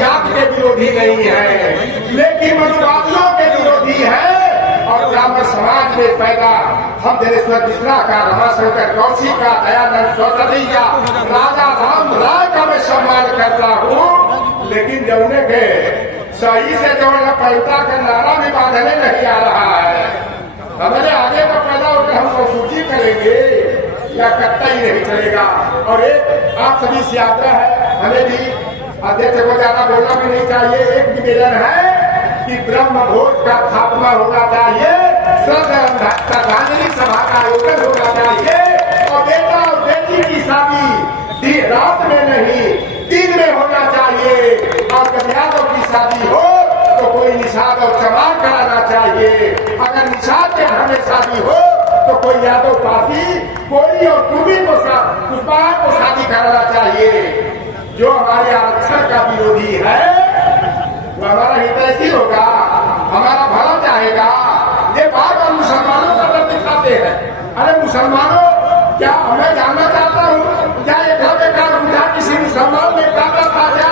जात के विरोधी नहीं है, लेकिन मनुवादियों के विरोधी है। और ब्राह्मण समाज में पैदा हम दिनेश्वर मिश्रा का, रमाशंकर कौशिक का, दयानंद सरस्वती का, राजा राम राय का मैं सम्मान करता हूँ। लेकिन जौने के सही से जो पैदा का नारा भी बांधने नहीं आ रहा है, हमारे आगे तो पैदा होकर हम सूची करेंगे या कट्टा ही नहीं चलेगा। और एक आप सभी से आग्रह है, हमें भी अध्यक्ष को ज्यादा बोलना भी नहीं चाहिए। एक निवेदन है कि ब्रह्म भोज का खात्मा होना चाहिए, श्रद्धांजलि सभा का आयोजन होना चाहिए और बेटा और बेटी की शादी रात में नहीं दिन में होना चाहिए। और जब यादव की शादी हो तो कोई निषाद और चमार कराना चाहिए। अगर निषाद के घर में शादी हो तो कोई यादव पासी कोई और कुर्मी को पुष्पाहा को शादी कराना चाहिए। जो हमारे आरक्षण का विरोधी है वो हमारा हितैषी होगा, हमारा भला चाहेगा। ये बात और मुसलमानों का दर्द दिखाते हैं। अरे मुसलमानों, क्या मैं जानना चाहता हूँ, क्या एक बेकार किसी मुसलमान ने काटा था क्या?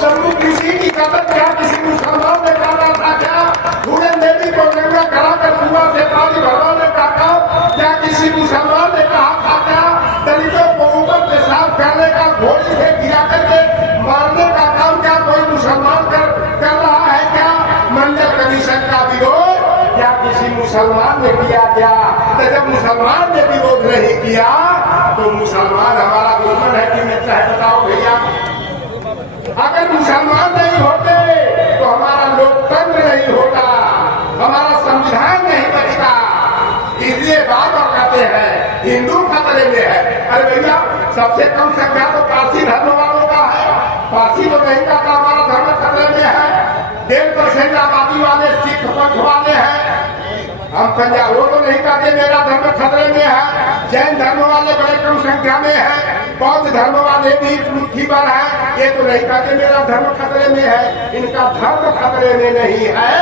सम्मुख ऋषि की कदर क्या किसी मुसलमान ने काटा था क्या? पूरन देवी को गंगा कराकर कुआं से पानी भरवाने का काम क्या किसी मुसलमान ने कहा था क्या? दलितों को ऊपर पेशाब करने का, घोड़ी से गिरा करके मारने का काम क्या कोई मुसलमान कर रहा है क्या? मंडल कमीशन का विरोध क्या किसी मुसलमान ने किया क्या? तो जब मुसलमान ने विरोध नहीं किया तो मुसलमान हमारा दुश्मन है कि मित्र है? बताओ भैया। अगर मुसलमान नहीं होते तो हमारा लोकतंत्र नहीं होता, हमारा संविधान नहीं बचता। इसलिए बात और कहते हैं हिंदू खतरे में है। अरे भैया, सबसे कम संख्या तो पारसी धर्म वालों का है। पारसी तो नहीं कहता हमारा धर्म खतरे में है। 1.5% आबादी वाले सिख पंथ वाले हैं। हम पंजाबों तो नहीं कहते मेरा धर्म खतरे में है। जैन धर्म वाले बड़े कम संख्या में है। बौद्ध धर्म वाले भी मुट्ठी भर है। ये तो नहीं कहते मेरा धर्म खतरे में है। इनका धर्म खतरे में नहीं है,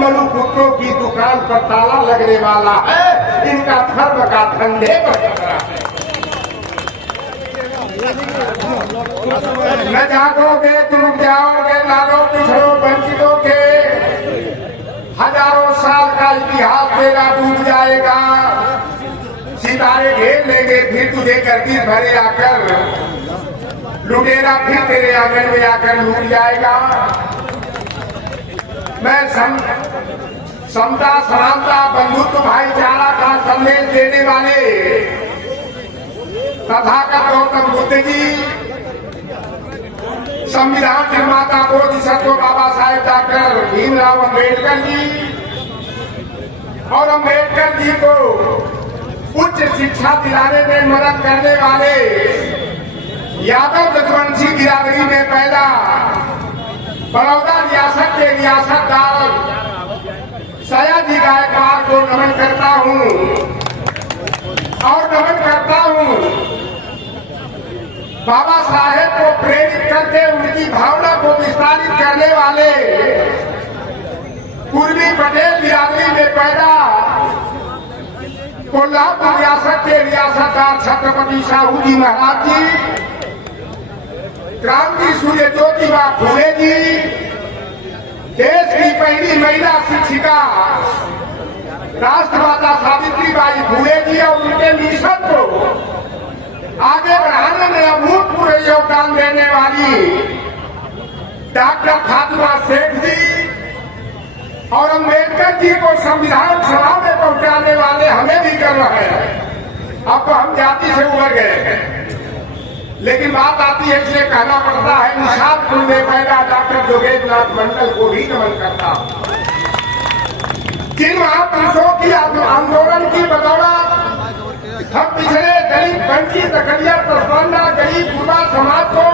मनुपुत्रों की दुकान पर ताला लगने वाला है। इनका धर्म का धंधे पर खतरा है। न जागोगे तुम जाओगे, लालो पिछड़ो वंचितों के। हजारों साल का इतिहास तेरा डूब जाएगा। सितारे घेर लेंगे फिर तुझे गर्दी भरे आकर, लुटेरा फिर तेरे आंगन में आकर लूट जाएगा। मैं समता, समानता, बंधुत्व, भाईचारा का संदेश देने वाले तथागत गौतम बुद्ध जी, संविधान निर्माता बोधिसत्व बाबा साहेब डॉक्टर भीमराव अम्बेडकर जी और अम्बेडकर जी को उच्च शिक्षा दिलाने में मदद करने वाले यादव रघुवंशी बिरादरी में पैदा बड़ौदा रियासत के रियासतदार सयाजी गायकवाड़ को नमन करता हूँ और नमन करता हूँ बाबा साहेब को प्रेरित करके उनकी भावना को विस्तारित करने वाले पूर्वी पटेल बिरादरी में पैदा कोल्हापुर रियासत के रियासतदार छत्रपति साहू जी महाराज जी, क्रांति सूर्य ज्योतिबा फुले जी, देश की पहली महिला शिक्षिका राष्ट्रमाता सावित्रीबाई फुले जी और उनके मिशन को आगे बढ़ाने में अभूतपूर्व योगदान देने वाली डॉक्टर फातिमा सेठ जी और अम्बेडकर जी को संविधान सभा में पहुंचाने वाले हमें भी गर्व है। अब तो हम जाति से उभर गए हैं, लेकिन बात आती है इसलिए कहना पड़ता है। निषाद कुल में पैदा डॉक्टर योगेश नाथ मंडल को भी नमन करता हूं। जिन महापुरुषों की आंदोलन की बदौलत हम पिछड़े गरीब वंचित अकलिया तस्माना गरीब युवा समाज को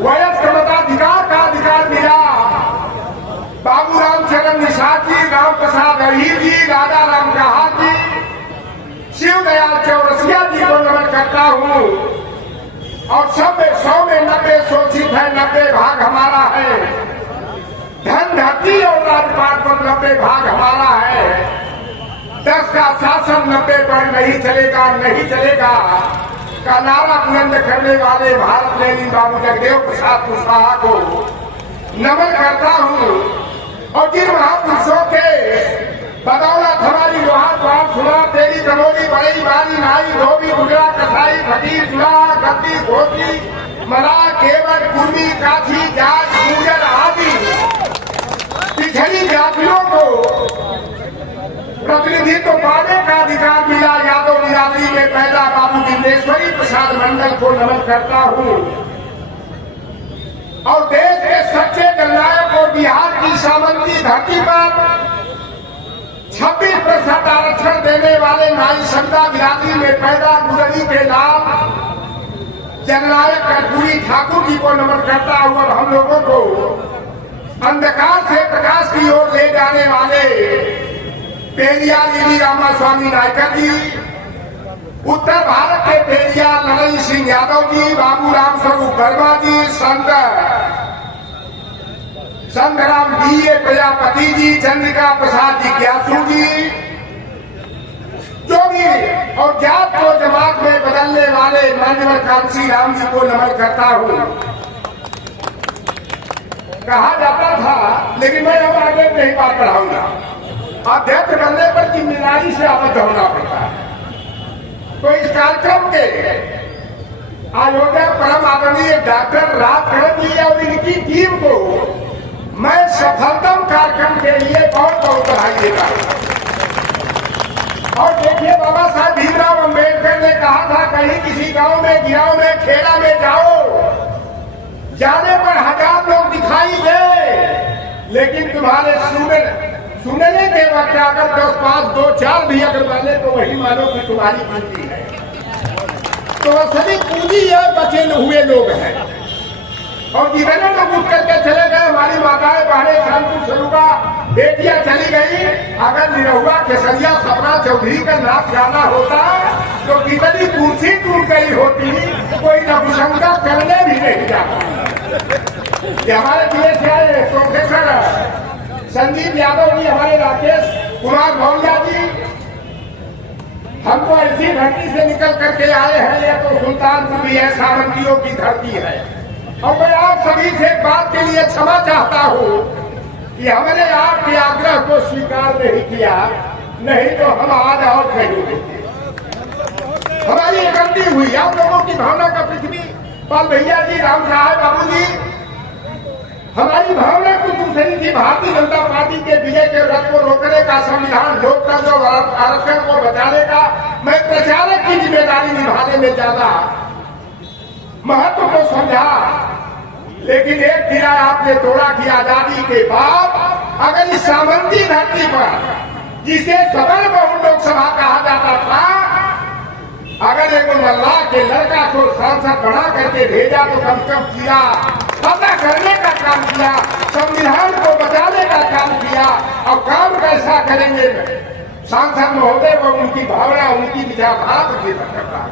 वयस्क मताधिकार का अधिकार मिला। बाबू रामचरण निषाद जी, राम प्रसाद अहीर जी, राजा राम कहार जी, शिव दयाल चौरसिया जी को नमन करता हूँ। और 100 में 90 शोषित है, 90 भाग हमारा है। धन धरती और राजपाट पर 90 भाग हमारा है। 10 का शासन 90 पर नहीं चलेगा, नहीं चलेगा। का नारा बुलंद करने वाले भारत प्रेमी बाबू जगदेव प्रसाद कुशवाहा को नमन करता हूँ। और जिन महापुरुषों के बदौलत हमारी लोहार पाल सुना तेरी कमोली बड़ी बारी नाई धोबी गुजरा कसाई फकीर जुड़ा गद्दी धोती मरा केवट कुर्मी काठी जाट गुजर आदि पिछड़ी जातियों को प्रतिनिधित्व पाने का अधिकार मिला। यादव बिरादरी में पैदा बाबू विंदेश्वरी प्रसाद मंडल को नमन करता हूँ। और देश के सच्चे जननायक और बिहार की सामंती धरती पर 26% आरक्षण देने वाले नाई समता बिरादरी में पैदा गुजरी के नाम जननायक कर्पूरी ठाकुर जी को नमन करता हूँ। और हम लोगों को अंधकार से प्रकाश की ओर ले जाने वाले पेरियार ईडी रामास्वामी नायकर जी, उत्तर भारत के पेरियार ललन सिंह यादव जी, बाबू राम स्वरूप वर्मा जी, संतराम डी.ए. प्रजापति जी, चंद्रिका प्रसाद जिज्ञासु जी, जो भी और जात को जमात में बदलने वाले मान्यवर कांसी राम जी को नमन करता हूँ। कहा जाता था, लेकिन मैं अब आगे नहीं बात बढ़ाऊंगा। अध्यक्ष बनने पर जिम्मेदारी से आबद्ध होना पड़ता है। तो इस कार्यक्रम के आयोजक परम आदरणीय डॉक्टर राजकरण जी और इनकी टीम को मैं सफलतम कार्यक्रम के लिए बहुत बहुत बधाई देता हूँ। और देखिए, बाबा साहब भीमराव अम्बेडकर ने कहा था, कहीं किसी गांव में गिराव में खेड़ा में जाओ, जाने पर 1000 लोग दिखाई दे, लेकिन तुम्हारे सुनने के वक्त अगर 10, 5, 2, 4 भी अगर माने तो वही मानो कि तुम्हारी पूंजी है। तो असली पूंजी ये बचे हुए लोग हैं। और जितने लोग उठ करके चले गए, हमारी माताएं बहनें शांति स्वरूपा बेटियां चली गई। अगर निरहुआ केसरिया सपना चौधरी का नाच गाना होता तो कितनी कुर्सी टूट गई होती, कोई नपुंसकता करने भी नहीं जाता। हमारे जिले से आए प्रोफेसर संदीप यादव जी, हमारे राकेश कुमार भौलिया जी, हमको ऐसी धरती से निकल करके आए हैं। यह तो सुल्तानपुर भी है, सामंतियों की धरती है। और मैं आप सभी से एक बात के लिए क्षमा चाहता हूँ कि हमने आपके आग्रह को स्वीकार नहीं किया, नहीं तो हम आज और कहीं होते। हमारी एक गलती हुई। आप लोगों की भावना का पृथ्वी पाल भैया जी, राम साहब बाबू जी, हमारी भावना कुछ दूसरी थी। भारतीय जनता पार्टी के विजय के रथ को रोकने का, संविधान लोकतंत्र और आरक्षण को बचाने का मैं प्रचारक की जिम्मेदारी निभाने में ज्यादा महत्व को समझा। लेकिन एक किला आपने तोड़ा कि आजादी के बाद अगर इस सामंती धरती पर, जिसे सबल बहुल लोकसभा कहा जाता था, अगर एक मल्लाह के लड़का को सांसद बना करके भेजा तो कम से कम किया पता करने का काम किया, संविधान को बचाने का काम किया। और काम कैसा करेंगे सांसद महोदय, वो उनकी भावना, उनकी विचारधारा पर निर्भर करता है।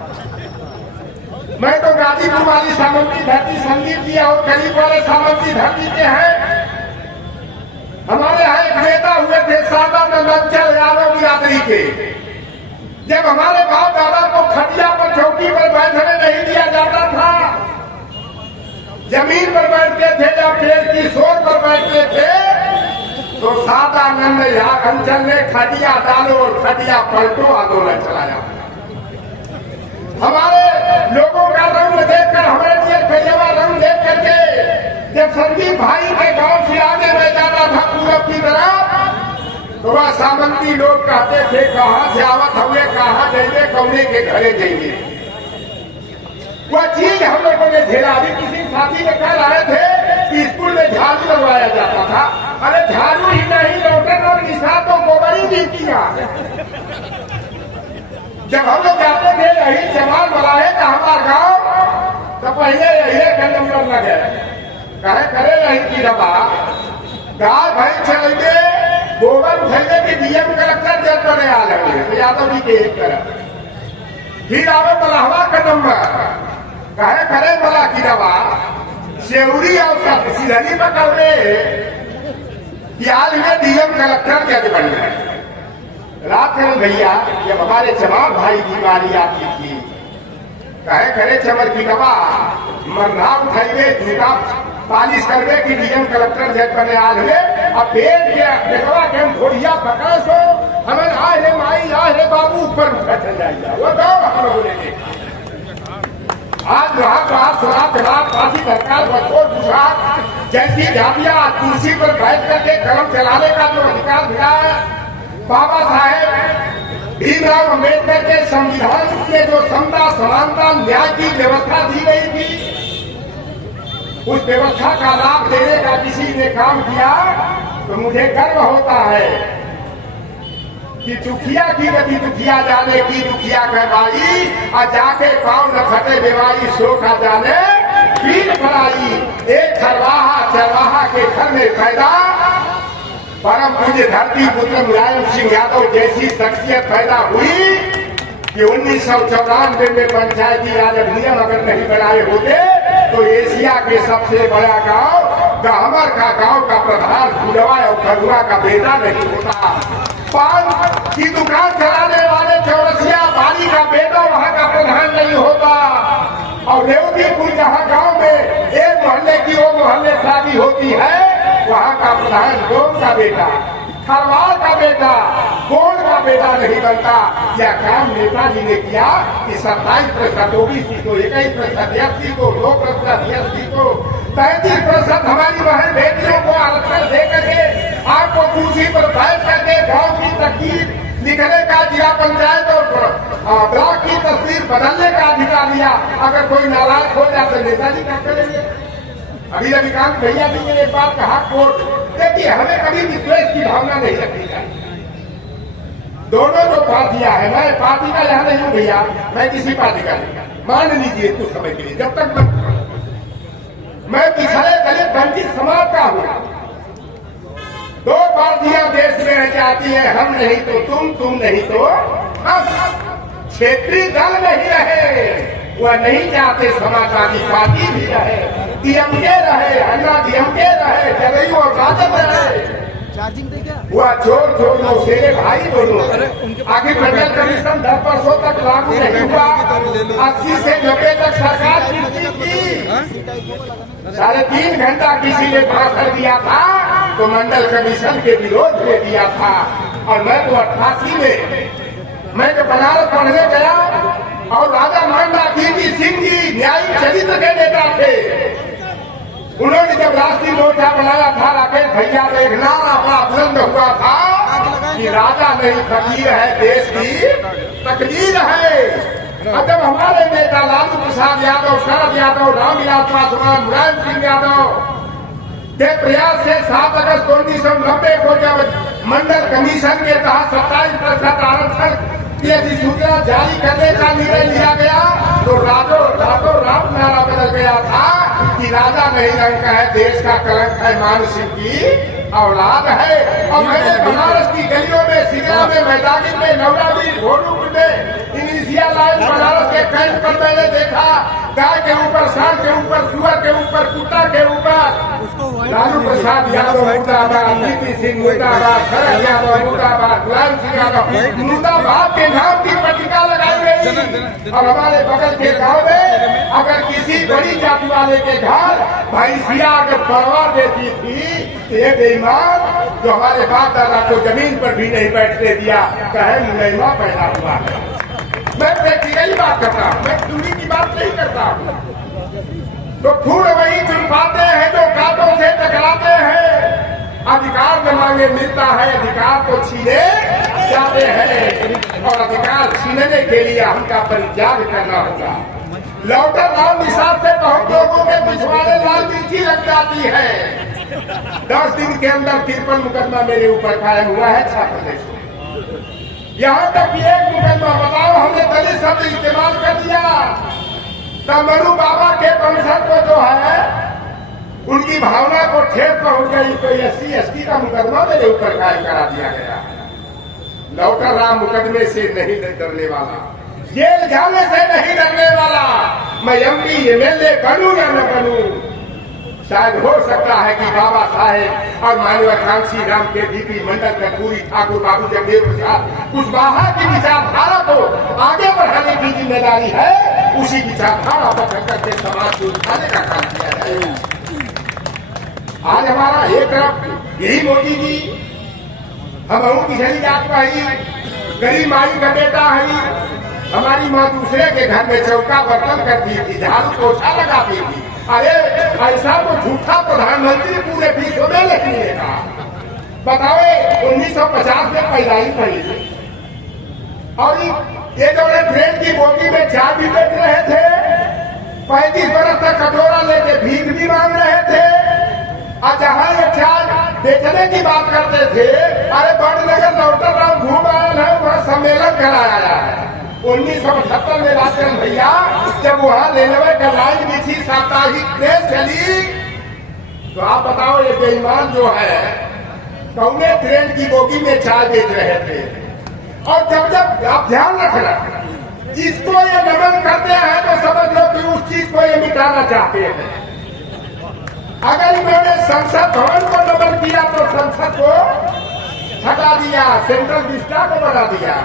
मैं तो गाजीपुर वाली सामंती धरती, संदीप जी और करीब वाले सामंती धरती के हैं। हमारे यहाँ एक नेता हुए थे सादानंद अंचल यादव बिरादरी के। जब हमारे बाप दादा को खटिया पर, चौकी पर बैठने नहीं दिया जाता था, जमीन पर बैठते थे या पेड़ की शोर पर बैठते थे, तो सादानंद अंचल ने खटिया डालो और खटिया पलटो आंदोलन चलाया। हमारे लोगों का रंग देखकर, हमारे लिए करियवा रंग देख करके जब संदीप भाई के गांव से आगे में जाता था पूरब की तरफ, तो वह सामंती लोग कहते थे, कहाँ से आवत हुए, कहाँ जाइए, कौने के घरे जाइए। वह चीज हम लोगों ने झेला। अभी किसी साथी ने कह रहे थे कि स्कूल में झाड़ू लगवाया जाता था। अरे झाड़ू ही नहीं, लौटन और निशातों गोबरी भी किया। जब हम लोग जाते थे यही जवान बनाए था हमारा गाँव, तो पहले यही का नंबर लगे कहे करे यही की रबा गाय भैंस चलेंगे, गोबर उठेंगे कि डीएम कलेक्टर जब बने आ लगे यादव जी के एक तरफ। फिर आवे मलहवा का नंबर कहे करे मला की रबा सेवरी और सिरनी पकड़े कि आज में डीएम कलेक्टर जज बन गए। रात में भैया जब हमारे जवान भाई की बारी आती थी कहे करे चमर की दवा मरना उठाइए जूता पालिश करवे की डीएम कलेक्टर जज बने आज हुए अब पेट के बेटवा के हम घोड़िया पकड़ सो हमें आ रे माई आ रे बाबू ऊपर उठा चल जाएगा वो दो हम बोलेंगे आज वहाँ बात सुना जवाब फांसी सरकार बच्चों दूसरा जैसी जातियां कुर्सी पर बैठ करके कलम चलाने का जो अधिकार मिला है बाबा साहेब भीमराव अम्बेडकर के संविधान में जो समता समानता न्याय की व्यवस्था दी गई थी उस व्यवस्था का लाभ देने का किसी ने काम किया तो मुझे गर्व होता है कि दुखिया की गति दुखिया जाने की दुखिया कहवाई और जाके पाँव न फटे बेवाई सो का जाने पीठ फराई एक चरवाहा के घर में पैदा परम पूज्य धरती पुत्र मुलायम सिंह यादव जैसी शख्सियत पैदा हुई कि 1994 में पंचायती राज अधिनियम अगर नहीं बनाए होते तो एशिया के सबसे बड़ा गांव गहमर का गांव का प्रधान फुलवा और खरुआ का बेटा नहीं होता पान की दुकान चलाने वाले चौरसिया बाली का बेटा वहाँ का प्रधान नहीं होता और रेवतीपुर जहाँ गांव में एक मोहल्ले की वो मोहल्ले शादी होती है वहाँ का प्रधान गोम का बेटा खरवाल का बेटा गोल का बेटा नहीं बनता। यह काम नेताजी ने किया कि 27% ओबीसी को 21% एससी को 2% एसटी को 33% हमारी बहन बेटियों को आरक्षण दे करके आपको कुर्सी पर बैठ करके गांव की तकलीफ लिखने का जिला पंचायत और ब्लॉक की तस्वीर बदलने का अधिकार दिया। अगर कोई नाराज हो जाए तो नेताजी क्या करेंगे। अभी रविकांत भैया जी ने एक बात कहा कोर्ट देखिए हमें कभी विद्वेष की भावना नहीं रखनी चाहिए। दोनों जो पार्टियां है मैं पार्टी का यहाँ नहीं हूँ भैया मैं किसी पार्टी का नहीं मान लीजिए कुछ समय के लिए जब तक मैं पिछड़े दलित वंचित समाज का हूँ। दो पार्टियां देश में रह जाती है हम नहीं तो तुम नहीं तो हम। क्षेत्रीय दल नहीं रहे वह नहीं चाहते समाजवादी पार्टी भी रहे डीएमके रहे अन्ना डीएमके रहे जदयू और राजद रहे वह चोर नौसेरे भाई दोनों आगे मंडल कमीशन 10 वर्षों तक लागू नहीं हुआ 80 से 90 तक सरकार की 3.5 घंटा किसी ने भाषण दिया था तो मंडल कमीशन के विरोध में दिया था। और मैं तो 88 में मैं तो बनारस पढ़ने गया और राजा मांडा वीपी सिंह जी न्यायिक चरित्र के नेता थे। उन्होंने जब राष्ट्रीय मोर्चा बनाया था राकेश भैया ने एक नारा बड़ा बुलंद हुआ था कि राजा नहीं फकीर है देश की तकदीर है। और जब हमारे नेता लालू प्रसाद यादव शरद यादव रामविलास पासवान मुलायम सिंह यादव के प्रयास से 7 अगस्त 1990 को जब मंडल कमीशन के तहत 27% आरक्षण की अधिसूचना जारी करने का निर्णय लिया गया तो रातों रात नारा बदल गया था कि राजा नहीं रंग का है देश का कलंक है मान सिंह की औलाद है। और मैंने बनारस की गलियों में सिगरा में मैदानी में नवरावी घोड़ू में इनिशिया लाइन बनारस के कैंप पर मैंने देखा गाय के ऊपर सांड के ऊपर सुअर के ऊपर कुत्ता के ऊपर लालू प्रसाद यादव मुर्दाबाद वीपी सिंह मुर्दाबाद शरद यादव मुर्दाबाद मुलायम सिंह यादव मुर्दाबाद के नाम की पट्टिका लगाई गई। और हमारे बगल के गांव में अगर किसी बड़ी जाति वाले के घर भैंसिया अगर बढ़वा देती थी तो ये बेईमान जो हमारे बाप दादा को जमीन पर भी नहीं बैठने दिया कहे मुलैमा पैदा हुआ है। मैं प्रैक्टिकली बात करता हूँ मैं दूरी की बात नहीं करता हूँ। तो फूल वही चुन पाते हैं जो कांटों से टकराते हैं। अधिकार न मांगे मिलता है अधिकार को छीने जाते हैं और अधिकार छीनने के लिए हमका परित्याग करना होगा। लौटर राम निषाद से बहुत लोगों के पिछवाड़े लाल मिर्ची लग जाती है। 10 दिन के अंदर 53 मुकदमा मेरे ऊपर कायम हुआ है छात्र प्रदेश में। यहाँ तक कि एक मुकदमा बताओ हमने दलित शब्द इस्तेमाल कर दिया तमरू बाबा के वंशज को जो है उनकी भावना को ठेस पहुंच गई तो SC ST का मुकदमा मेरे ऊपर कायम करा दिया गया। लौटर राम मुकदमे से नहीं डरने वाला जेल जाने से नहीं डरने वाला मैं MP MLA बनूं या न बनूं। शायद हो सकता है कि बाबा साहेब और मानवाकांक्षी राम के DP मंडल कर्पूरी ठाकुर बाबू जगदेव प्रसाद कुशवाहा की विचारधारा को आगे बढ़ाने की जिम्मेदारी है उसी विचारधारा पकड़ करके समाज को उठाने का काम किया जाएगा। आज हमारा एक तरफ यही मोदी जी हम किसी जात का ही गरीब माई का बेटा है, हमारी माँ दूसरे के घर में चौका बर्तन करती थी, झाड़ू पोछा लगाती थी। अरे ऐसा तो झूठा प्रधानमंत्री पूरे विश्व में नहीं मिलेगा। बताओ 1950 में पैदाइश हुई थी और ये जो ट्रेन की बोगी में चाय भी बेच रहे थे, 35 बरस तक कटोरा लेके भीख भी मांग रहे थे। और जहाँ ये चाय बेचने की बात करते थे, अरे बड़नगर लौटर राम घूम आया है, वहाँ सम्मेलन कराया है 1978 में। राजन भैया जब वहाँ रेलवे का लाइन बिछी, साप्ताहिक ट्रेन चली, तो आप बताओ ये बेईमान जो है कौने ट्रेन की बोगी में चाय बेच रहे थे। और जब जब आप ध्यान रखना, जिसको ये नमन करते हैं तो समझ लो कि उस चीज को ये मिटाना चाहते हैं। अगर इन्होंने संसद भवन को नमन किया तो संसद को हटा दिया, सेंट्रल विस्टा को बना दिया,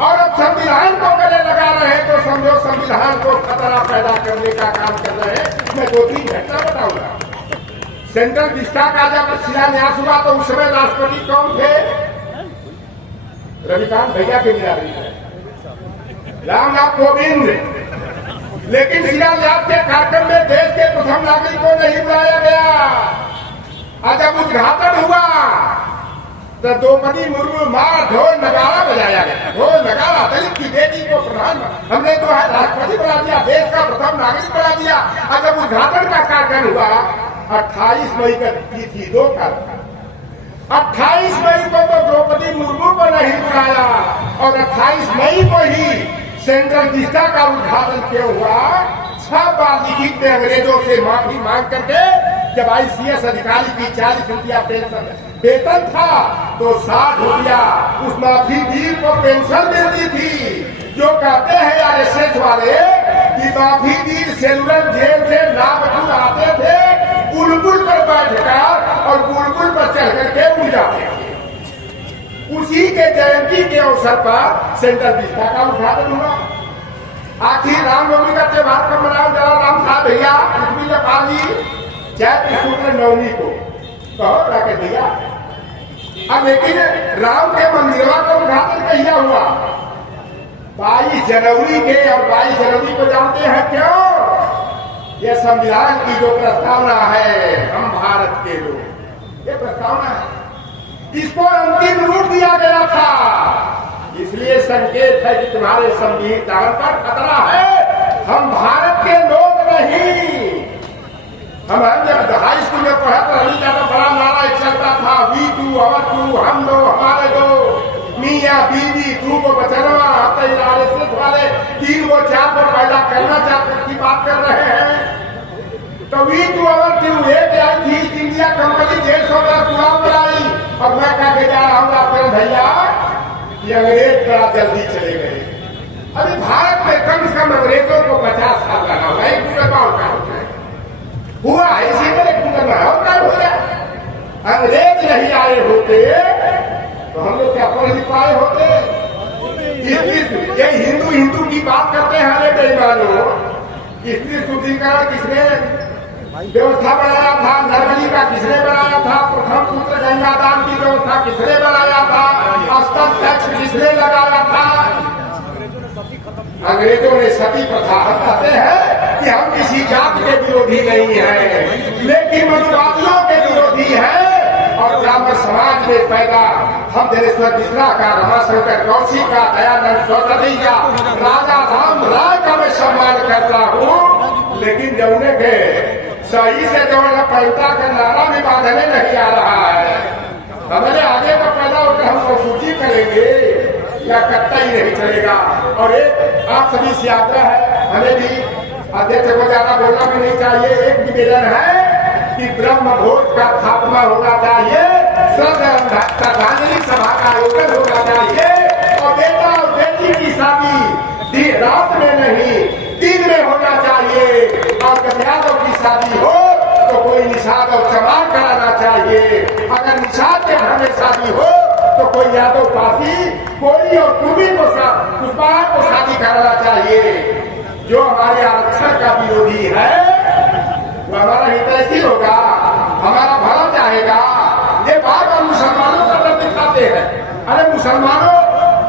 और अब संविधान को गले लगा रहे हैं तो समझो संविधान को खतरा पैदा करने का काम कर रहे हैं। मैं 2-3 घटना बताऊंगा। सेंट्रल विस्टा का जब शिलान्यास हुआ तो उस समय राष्ट्रपति कौन थे? रविकांत भैया के बिरादरी है, रामनाथ कोविंद। लेकिन शिलान्यास के कार्यक्रम में देश के प्रथम नागरिक को नहीं बुलाया गया। और जब उद्घाटन हुआ तो द्रौपदी मुर्मू मार ढोल नगारा बजाया गया, ढोल नगारा। दलित की बेटी को प्रधान हमने तो है राष्ट्रपति बना दिया, देश का प्रथम नागरिक बना दिया। और जब उद्घाटन का कार्यक्रम हुआ 28 मई का तिथि 2 का 28 मई को तो द्रौपदी मुर्मू को नहीं बुलाया, और 28 मई को ही सेंट्रल विस्टा का उद्घाटन किया हुआ। 6 बार लिखित में अंग्रेजों से माफी मांग करके, जब ICS अधिकारी की 40 रुपया पेंशन वेतन था तो 60 रुपया उस माफी वीर को पेंशन मिलती थी। जो कहते हैं RSS वाले कि माफी वीर सेलुलर जेल से नागपुर आते थे, बुलबुल पर बैठकर और बुलबुल पर चढ़ करके उड़ जाते थे। उसी के जयंती के अवसर पर सेंट्रल विस्टा का उद्घाटन हुआ। आखिर रामनवमी का त्योहार कब मनाओ जरा राम साहब भैया, पृथ्वी नेपाल जी, चैत्र शुक्ल नवमी को कहो जाके भैया। अब लेकिन राम के मंदिरों का उद्घाटन कहिया हुआ? 22 जनवरी के। और 22 जनवरी को जानते हैं क्यों? ये संविधान की जो प्रस्तावना है, हम भारत के लोग, ये प्रस्तावना है, इसको अंतिम रूप दिया गया था। इसलिए संकेत है कि तुम्हारे संविधान पर खतरा है। हम भारत के लोग नहीं। हम जब हाई स्कूल में पढ़ा तो रवि का बड़ा नारा चलता था, वी टू अवर टू, हम दो हमारे दो, मियाँ बीवी तू को बचनवा। RSS वाले 3 वो 4 को पैदा करना चाहते की बात कर रहे हैं। तो वी टू अवर टू एक आई थी इंडिया कंपनी 150 का चुनाव कराई। और मैं कह के जा रहा हूँ आपके भैया कि अंग्रेज बड़ा जल्दी चले गए। अभी भारत में कम से कम अंग्रेजों को 50 साल लगा हुआ है। हुआ इसी तरह और क्या हो गया? अंग्रेज नहीं आए होते तो हम लोग क्या पढ़ लिख पाए होते? ये हिंदू की बात करते हैं। अरे बेईमानों, स्त्री शुद्धिकरण किसने व्यवस्था बनाया था? नर्मली का किसने बनाया था? प्रथम पुत्र गंगादान की व्यवस्था किसने बनाया था? स्तन टैक्स किसने लगाया था? अंग्रेजों ने सती प्रथा। हम कहते हैं कि हम किसी जात के विरोधी नहीं हैं, लेकिन मनुवादियों के विरोधी हैं। और ब्राह्मण समाज में पैदा हम दिनेश्वर मिश्रा का, रमाशंकर कौशिक का, दयानंद सरस्वती का, राजा राम राय का मैं सम्मान करता हूँ। लेकिन जौने के सही से जो पैदा का नारा भी बांधने नहीं आ रहा है, हमारे आगे का पैदा होकर हम पूजी करेंगे या कट्टा ही नहीं चलेगा। और एक आप सभी से आग्रह है, हमें भी अध्यक्ष को ज्यादा बोलना भी नहीं चाहिए। एक निवेदन है कि ब्रह्म भोज का खात्मा होना चाहिए, श्रद्धांजलि सभा का आयोजन होना चाहिए, और बेटा और बेटी की शादी रात में नहीं दिन में होना चाहिए। और जब यादव की शादी हो तो कोई निषाद और चमार कराना चाहिए। अगर निषाद के घर में शादी हो तो कोई यादव पासी, कोई और कुबी को शादी कराना चाहिए। जो हमारे आरक्षण का विरोधी है वो हमारा हितैषी होगा, हमारा भला चाहेगा। ये बार बार मुसलमानों का डर दिखाते हैं। अरे मुसलमानों,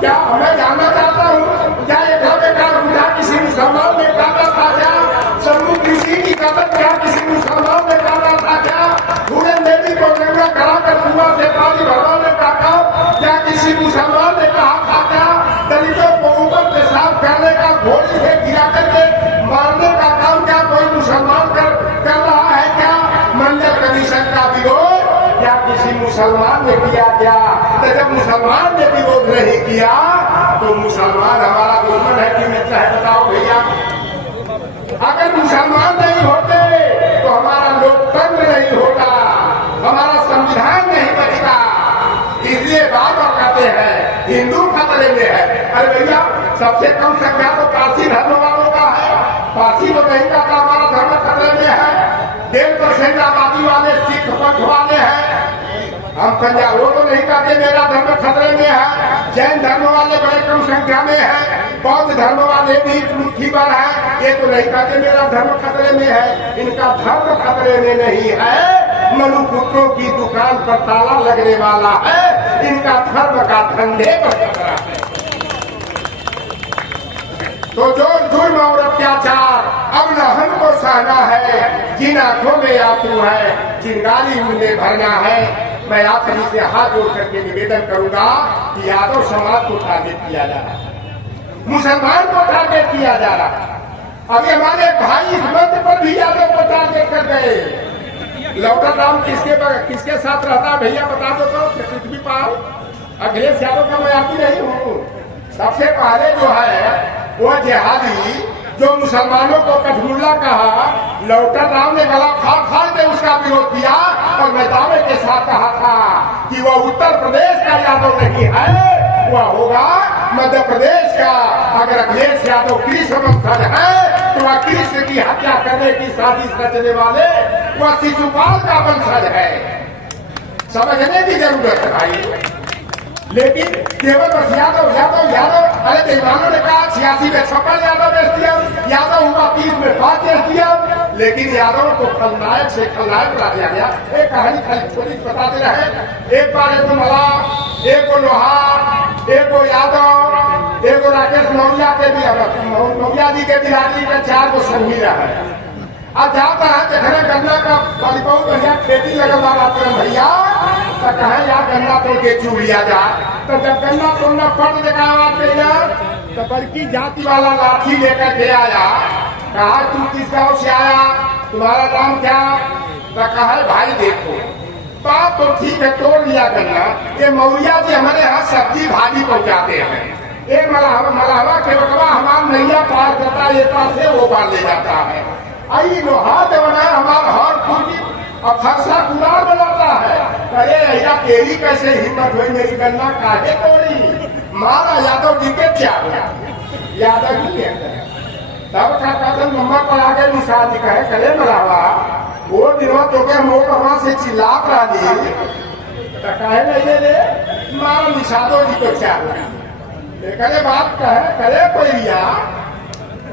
क्या मैं जानना चाहता हूँ, क्या ये बेकार बुझा किसी मुसलमान ने काटा था क्या? शंभू कृषि की कदर क्या किसी मुसलमान ने काटा था क्या? पूरन देवी को गंगा कराकर कुआं से पानी भरवाने का काम क्या किसी मुसलमान ने कहा था क्या? दलितों को ऊपर पेशाब करने का, घोड़ी से गिरा करके मारने का काम क्या कोई मुसलमान कर रहा है क्या? मंदिर कमीशन का विरोध क्या किसी मुसलमान ने किया क्या? तो जब मुसलमान ने विरोध नहीं किया तो मुसलमान हमारा दुश्मन है कि मित्र है? बताओ भैया। अगर मुसलमान नहीं होते तो हमारा लोकतंत्र नहीं होता, हमारा संविधान नहीं बचता। इसलिए बात और कहते हैं हिंदू खतरे में है। अरे भैया, सबसे कम संख्या तो पारसी धर्म वालों का है। पारसी तो नहीं कहता हमारा धर्म खतरे में है। 1.5% आबादी वाले सिख पंथ वाले हैं। हम पंजाब वो तो नहीं कहते मेरा धर्म खतरे में है। जैन धर्म वाले बड़े कम संख्या में है। बौद्ध धर्म वाले भी मुट्ठी भर है। ये तो नहीं कहते मेरा धर्म खतरे में है। इनका धर्म खतरे में नहीं है, मनुपुत्रों की दुकान पर ताला लगने वाला है। इनका धर्म का धंधे पर खतरा है। तो जो जुर्म और अत्याचार अब न हमको सहना है, जिन आंखों में आंसू है, चिंगारी उनमें भरना है। मैं आप सभी से हाथ जोड़ करके निवेदन करूंगा कि यादव समाज को टारगेट किया जा रहा है, मुसलमान को टारगेट किया जा रहा है। अभी हमारे भाई इस मंच पर भी यादव को टारगेट कर गए। लौटा राम किसके साथ रहता है भैया बता दो तो? पृथ्वी पाल अखिलेश यादव का मैं आती नहीं हूँ। सबसे पहले जो है वो जिहादी जो मुसलमानों को कठमुल्ला कहा, लौटा राम ने गला फाड़ फाड़ के उसका विरोध किया और मैं दावे के साथ कहा था कि वह उत्तर प्रदेश का यादव नहीं है, वह होगा मध्य प्रदेश का। अगर अखिलेश यादव कृष्ण वंशज है तो वह कृष्ण की हत्या करने की साजिश रचने वाले वह शिशुपाल का वंशज है। समझने की जरूरत है भाई। लेकिन केवल बस यादव यादव यादव। अरे बेईमानों ने कहा 86 में 56 यादव एसडीएम, यादव हुआ 30 में 5 एसडीएम। लेकिन यादव को खलनायक से खलनायक बना दिया गया। एक कहानी खाली छोटी बताते रहे। एक बार एक मलाह, एक को लोहार, एक को यादव, एक को राकेश मौर्या के भी मौर्या जी के बिरादरी में 4 को संगी रहा है। अब जाता है देखने गन्ना का बहुत बढ़िया खेती लगवा लाते हैं भैया, तो कहे यार गन्ना तोड़ के चू लिया जा। तो जब गन्ना तोड़ना फट दिखावा तो बड़की जाति वाला लाठी लेकर के आया। कहा तू किस गाँव से आया, तुम्हारा नाम क्या? तो कहा भाई देखो बात तो ठीक है, तोड़ लिया गन्ना। ये मौर्या जी हमारे यहाँ सब्जी भाजी पहुँचाते हैं। ये मलावा के बटवा हमारा नैया पार करता है, ये पास से वो पार ले जाता है। आई लोहा देवना हमारा हर पूरी और फरसा कुदार बनाता है। अरे भैया तेरी कैसे हिम्मत हुई मेरी गन्ना काहे तोड़ी? मारा यादव जी के क्या यादव जी के तब का कदम नंबर पर आ गए। निशान जी कहे करे मलावा वो दिनों तो के मोर वहां से चिल्लात रही तो कहे नहीं ले मारा निशादो जी को क्या करे बात कहे करे कोई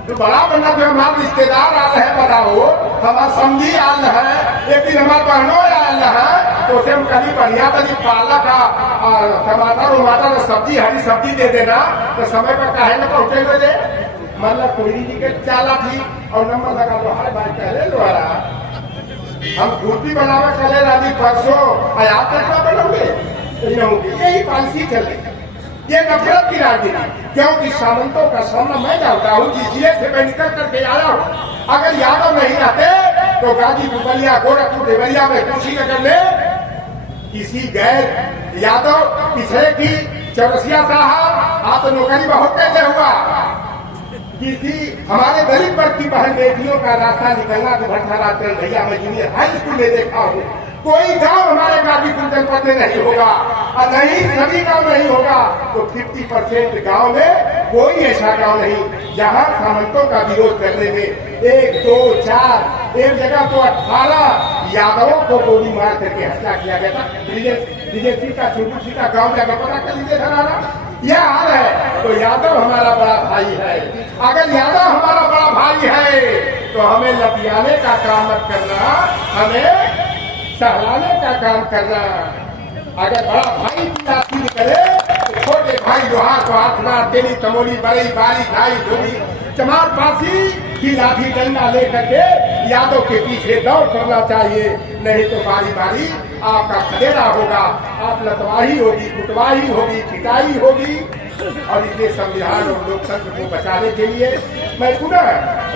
तो बड़ा बना जो हमारे रिश्तेदार आ रहे बड़ा हो, हमारा समझी आल है, एक दिन हमारे बहनों आल है तो उसे हम कहीं बढ़िया तरी पालक टमाटर उमाटर सब्जी हरी सब्जी दे देना तो समय पर काहे न पहुंचे हुए। मतलब कोयरी जी के चाला थी और नंबर लगा लो हाय भाई पहले लो हम कुर्ती बनावे चले राजी परसों आया तक बनोगे यही पॉलिसी चले। ये नफरत की राजनीति, क्योंकि सामंतों का सामना मैं जानता हूँ, जिस जिले से मैं निकल करके आया हूँ। अगर यादव नहीं रहते तो गाजीपुर बलिया गोरखपुर देवरिया में कुशीनगर में किसी गैर यादव पिछड़े की चौरसिया साहब आप तो नौकरी बहुत कैसे हुआ। किसी हमारे गरीब वर्ग की बहन बेटियों का रास्ता निकलना तो भट्टारा भैया मैं जूनियर हाई स्कूल में देखा हूँ। कोई गांव हमारे गाजीपुर जनपद में नहीं होगा और नहीं सभी गांव नहीं होगा तो 50% गांव में कोई ऐसा गांव नहीं जहां सामंतों का विरोध करने में 1, 2, 4 एक जगह तो 18 यादवों को गोली मार करके हत्या किया गया था। विदेशी का छोटू का गाँव जाकर पता कर लीजिए धराना यह हाल है। तो यादव हमारा बड़ा भाई है। अगर यादव हमारा बड़ा भाई है तो हमें लतियाने का काम मत करना, हमें सहलाने का काम करना। अगर बड़ा भाई की लाठी निकले तो छोटे भाई लोहार को हाथना, तेली तमोली बड़ी बारी ढाई धोली चमार पासी की लाठी डंडा लेकर के यादव के पीछे दौड़ करना चाहिए। नहीं तो बारी बारी आपका खदेड़ा होगा, आप लतवाही होगी, कुटवाही होगी, पिटाई होगी। और इसलिए संविधान और लोकतंत्र को बचाने के लिए मैं पुनः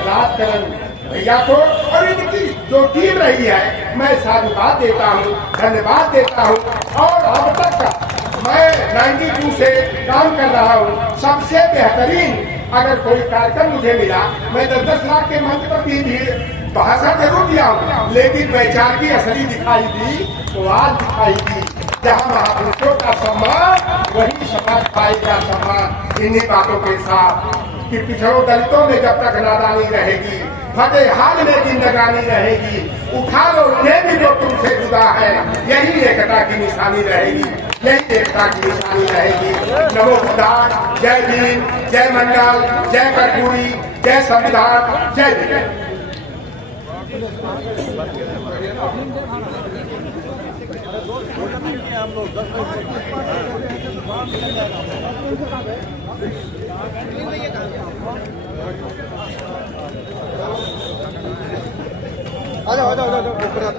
राजकरण भैया को और इनकी जो टीम रही है मैं साधुवाद देता हूँ, धन्यवाद देता हूँ। और अब तक मैं 92 से काम कर रहा हूँ, सबसे बेहतरीन अगर कोई कार्यक्रम मुझे मिला, मैं 10-10 लाख के मंच पर भी भाषण जरूर दिया हूँ, लेकिन वैचार की असली दिखाई दी तो आज दिखाई दी। जहाँ महापुरुषों का सम्मान वही समाज पाएगा सम्मान। इन्हीं बातों के साथ कि पिछड़ों दलितों में जब तक नादानी रहेगी, फतेह हाल में जिंदगानी रहेगी, उठा लो उन्हें भी जो तुमसे जुदा है, यही एकता की निशानी रहेगी, यही एकता की निशानी रहेगी। नमो बुद्धाय, जय भीम, जय मंडल, जय कर्पूरी, जय संविधान, जय विजय। आ जाओ